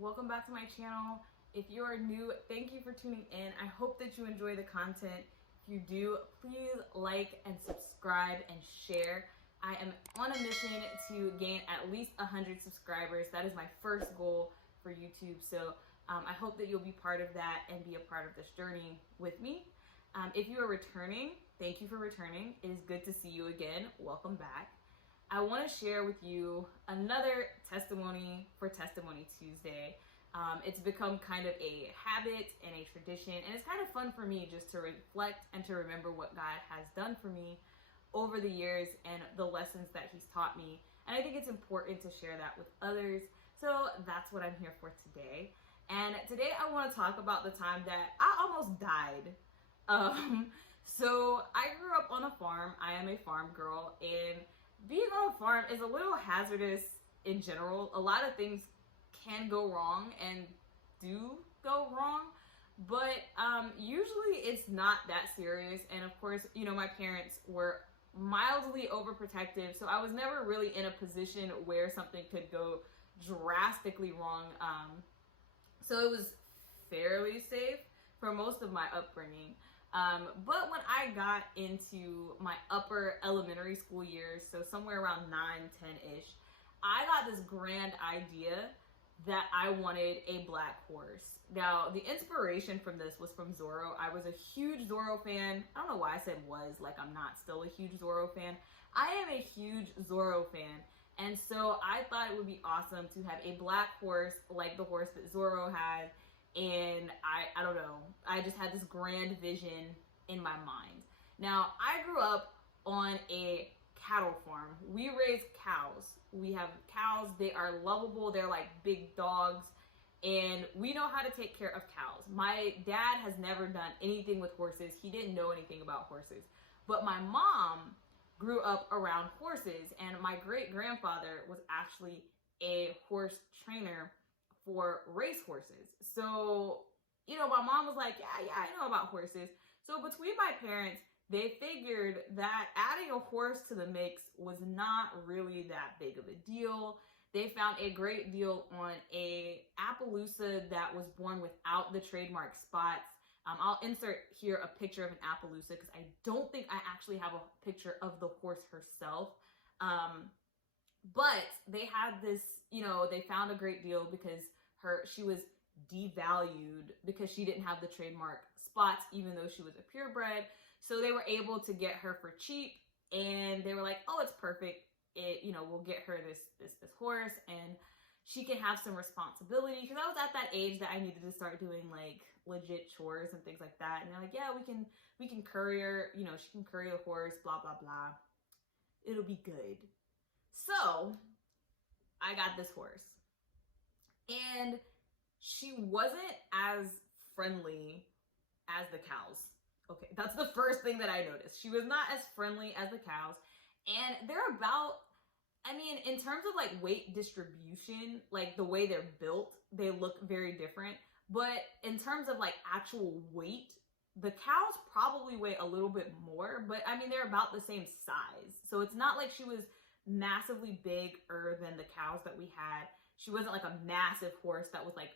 welcome back to my channel. If you are new, thank you for tuning in. I hope that you enjoy the content. If you do, please like and subscribe and share. I am on a mission to gain at least 100 subscribers. That is my first goal for YouTube. So I hope that you'll be part of that and be a part of this journey with me. If you are returning, thank you for returning. It is good to see you again. Welcome back. I want to share with you another testimony for Testimony Tuesday. It's become kind of a habit and a tradition, and it's kind of fun for me just to reflect and to remember what God has done for me over the years and the lessons that He's taught me. And I think it's important to share that with others. So that's what I'm here for today. And today I want to talk about the time that I almost died. So I grew up on a farm. I am a farm girl, and being on a farm is a little hazardous in general. A lot of things can go wrong and do go wrong, but usually it's not that serious. And of course, you know, my parents were mildly overprotective, so I was never really in a position where something could go drastically wrong. So it was fairly safe for most of my upbringing. But when I got into my upper elementary school years, so somewhere around 9, 10-ish, I got this grand idea that I wanted a black horse. Now, the inspiration from this was from Zorro. I was a huge Zorro fan. I don't know why I said was, like I'm not still a huge Zorro fan. I am a huge Zorro fan. And so I thought it would be awesome to have a black horse like the horse that Zorro had. And I don't know, I just had this grand vision in my mind. Now, I grew up on a cattle farm. We raise cows. We have cows. They are lovable. They're like big dogs. And we know how to take care of cows. My dad has never done anything with horses. He didn't know anything about horses. But my mom grew up around horses. And my great-grandfather was actually a horse trainer for race horses. So, you know, my mom was like, yeah, I know about horses. So between my parents, they figured that adding a horse to the mix was not really that big of a deal. They found a great deal on a Appaloosa that was born without the trademark spots. I'll insert here a picture of an Appaloosa because I don't think I actually have a picture of the horse herself. But they had this, you know, they found a great deal because she was devalued because she didn't have the trademark spots, even though she was a purebred. So they were able to get her for cheap, and they were like, oh, it's perfect. We'll get her this horse, and she can have some responsibility. Because I was at that age that I needed to start doing like legit chores and things like that. And they're like, yeah, we can curry her, you know, she can curry the horse, blah, blah, blah. It'll be good. So I got this horse. And she wasn't as friendly as the cows. Okay, that's the first thing that I noticed. She was not as friendly as the cows. And they're about, I mean, in terms of like weight distribution, like the way they're built, they look very different. But in terms of like actual weight, the cows probably weigh a little bit more, but I mean, they're about the same size. So it's not like she was massively bigger than the cows that we had. She wasn't like a massive horse that was like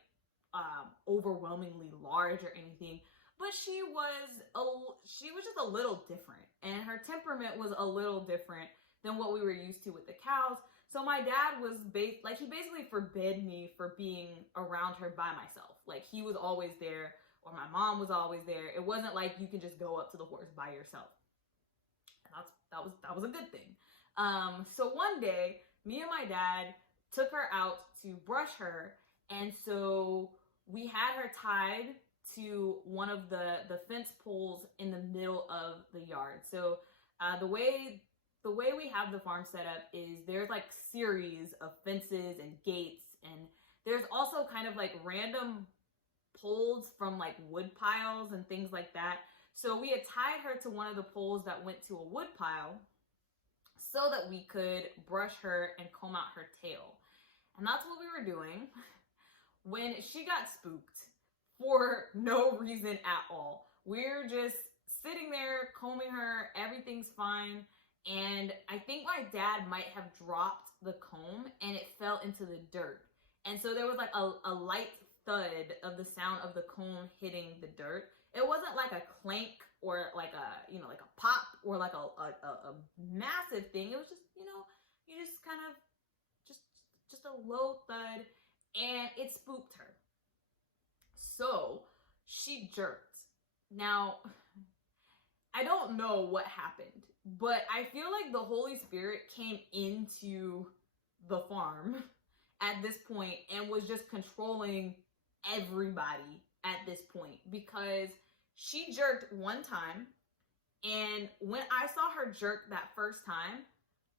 overwhelmingly large or anything, but she was just a little different, and her temperament was a little different than what we were used to with the cows. So my dad was he basically forbid me for being around her by myself. Like he was always there, or my mom was always there. It wasn't like you can just go up to the horse by yourself. That was a good thing. So one day, me and my dad took her out to brush her, and so we had her tied to one of the fence poles in the middle of the yard. So the way we have the farm set up is there's like series of fences and gates, and there's also kind of like random poles from like wood piles and things like that. So we had tied her to one of the poles that went to a wood pile so that we could brush her and comb out her tail. And that's what we were doing when she got spooked for no reason at all. We're just sitting there combing her, everything's fine. And I think my dad might have dropped the comb and it fell into the dirt. And so there was like a light thud of the sound of the comb hitting the dirt. It wasn't like a clank or like a, like a pop or like a massive thing. It was just, you just kind of just a low thud, and it spooked her. So she jerked. Now, I don't know what happened, but I feel like the Holy Spirit came into the farm at this point and was just controlling everybody at this point, because she jerked one time, and when I saw her jerk that first time,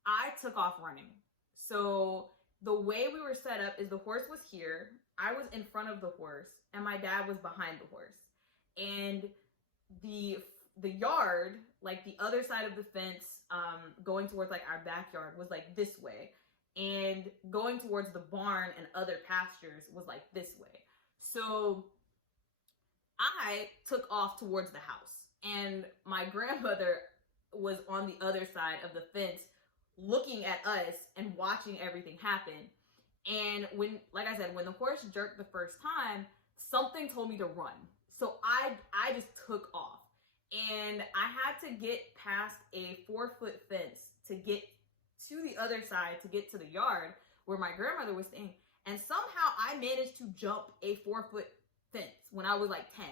I took off running. So the way we were set up is the horse was here, I was in front of the horse, and my dad was behind the horse. And the yard, like the other side of the fence, going towards like our backyard, was like this way, and going towards the barn and other pastures was like this way. So I took off towards the house, and my grandmother was on the other side of the fence looking at us and watching everything happen. And when, like I said, when the horse jerked the first time, something told me to run. So I just took off, and I had to get past a 4-foot fence to get to the other side, to get to the yard where my grandmother was staying. And somehow I managed to jump a 4-foot fence when I was like 10.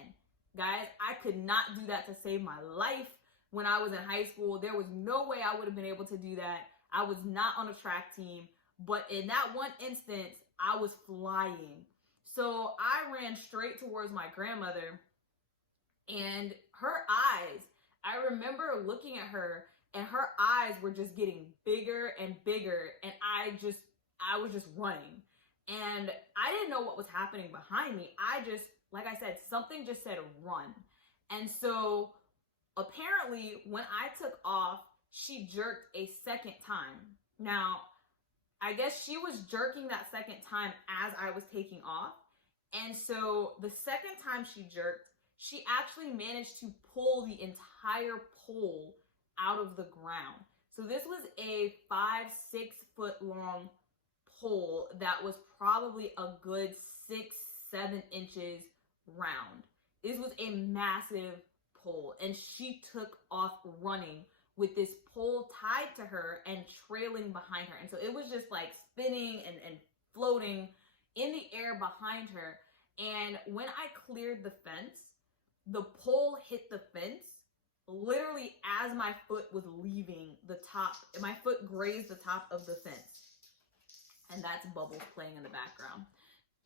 Guys, I could not do that to save my life when I was in high school. There was no way I would have been able to do that. I was not on a track team, but in that one instance, I was flying. So I ran straight towards my grandmother, and her eyes, I remember looking at her, and her eyes were just getting bigger and bigger, and I was just running. And I didn't know what was happening behind me. Like I said, something just said run. And so apparently when I took off, she jerked a second time. Now, I guess she was jerking that second time as I was taking off. And so the second time she jerked, she actually managed to pull the entire pole out of the ground. So this was a 5-6 foot long pole that was probably a good 6-7 inches round. This was a massive pole, and she took off running with this pole tied to her and trailing behind her. And so it was just like spinning and floating in the air behind her. And when I cleared the fence, the pole hit the fence literally as my foot was leaving the top. My foot grazed the top of the fence. And that's Bubbles playing in the background.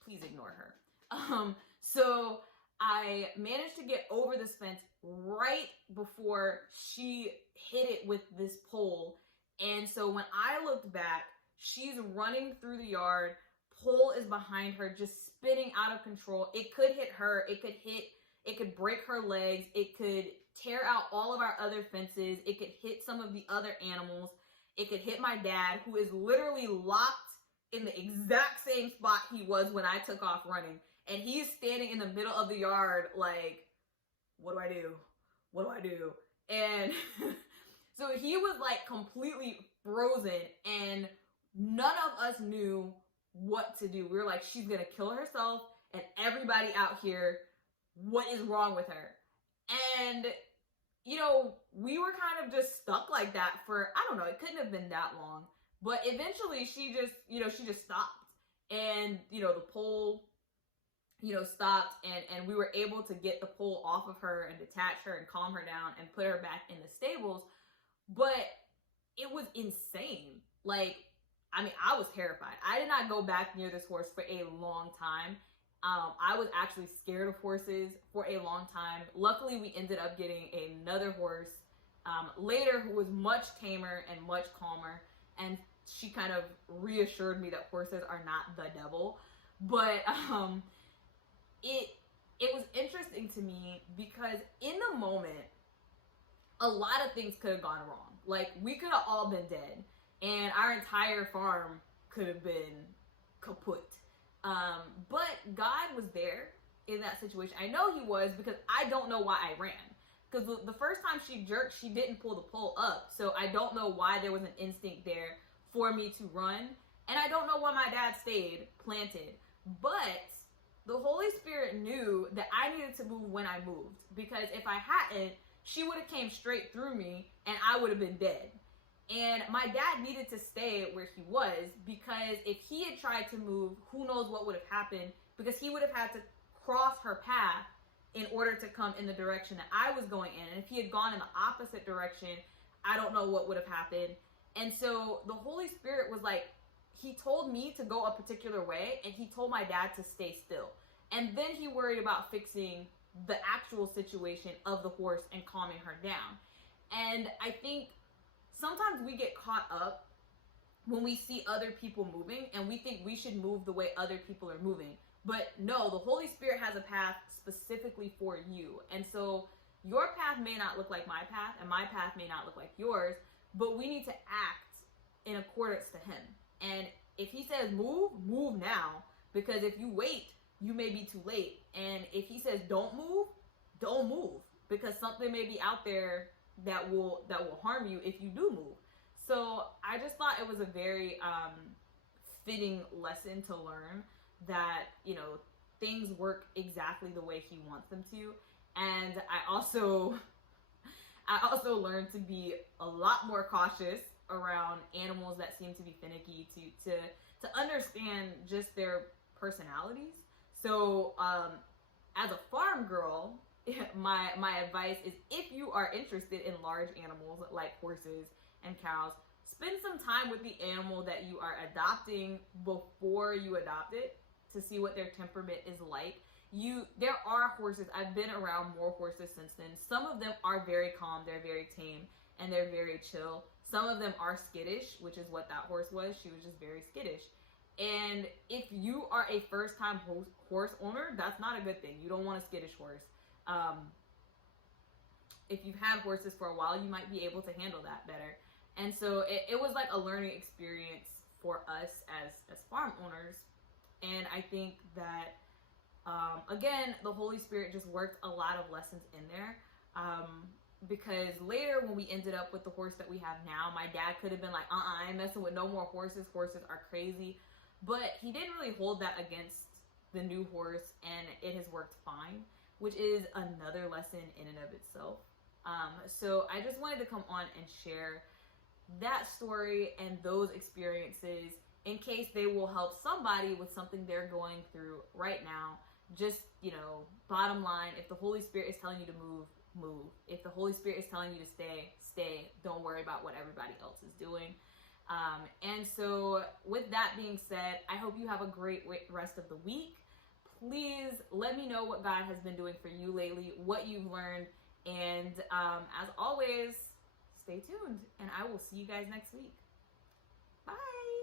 Please ignore her. So I managed to get over this fence right before she hit it with this pole. And so when I looked back, she's running through the yard. Pole is behind her, just spinning out of control. It could hit her. It could break her legs. It could tear out all of our other fences. It could hit some of the other animals. It could hit my dad, who is literally locked in the exact same spot he was when I took off running. And he's standing in the middle of the yard like, what do I do? What do I do? And so he was like completely frozen, and none of us knew what to do. We were like, she's gonna kill herself, and everybody out here, what is wrong with her? And, we were kind of just stuck like that for, I don't know, it couldn't have been that long. But eventually she just stopped. And, the pole, stopped, and we were able to get the pole off of her and detach her and calm her down and put her back in the stables. But it was insane. Like, I was terrified. I did not go back near this horse for a long time. I was actually scared of horses for a long time. Luckily, we ended up getting another horse later who was much tamer and much calmer. And she kind of reassured me that horses are not the devil. But it was interesting to me because in the moment, a lot of things could have gone wrong. Like, we could have all been dead, and our entire farm could have been kaput. But God was there in that situation. I know he was, because I don't know why I ran. Because the first time she jerked, she didn't pull the pole up. So I don't know why there was an instinct there for me to run. And I don't know why my dad stayed planted. But the Holy Spirit knew that I needed to move when I moved, because if I hadn't, she would have came straight through me and I would have been dead. And my dad needed to stay where he was, because if he had tried to move, who knows what would have happened, because he would have had to cross her path in order to come in the direction that I was going in. And if he had gone in the opposite direction, I don't know what would have happened. And so the Holy Spirit was like, he told me to go a particular way, and he told my dad to stay still. And then he worried about fixing the actual situation of the horse and calming her down. And I think sometimes we get caught up when we see other people moving and we think we should move the way other people are moving. But no, the Holy Spirit has a path specifically for you. And so your path may not look like my path, and my path may not look like yours, but we need to act in accordance to him. And if he says move, move now. Because if you wait, you may be too late. And if he says don't move, don't move. Because something may be out there that will harm you if you do move. So I just thought it was a very fitting lesson to learn, that, you know, things work exactly the way he wants them to. And I also learned to be a lot more cautious around animals that seem to be finicky, to understand just their personalities. So as a farm girl, my advice is, if you are interested in large animals like horses and cows, spend some time with the animal that you are adopting before you adopt it, to see what their temperament is like. There are horses, I've been around more horses since then. Some of them are very calm, they're very tame, and they're very chill. Some of them are skittish, which is what that horse was. She was just very skittish. And if you are a first-time horse owner, that's not a good thing. You don't want a skittish horse. If you've had horses for a while, you might be able to handle that better. And so it was like a learning experience for us as farm owners. And I think that, again, the Holy Spirit just worked a lot of lessons in there. Because later, when we ended up with the horse that we have now, my dad could have been like, I ain't messing with no more horses. Horses are crazy. But he didn't really hold that against the new horse, and it has worked fine, which is another lesson in and of itself. So I just wanted to come on and share that story and those experiences, in case they will help somebody with something they're going through right now. Just, you know, bottom line, if the Holy Spirit is telling you to move, move. If the Holy Spirit is telling you to stay, stay. Don't worry about what everybody else is doing. And so with that being said, I hope you have a great rest of the week. Please let me know what God has been doing for you lately, what you've learned. And as always, stay tuned, and I will see you guys next week. Bye.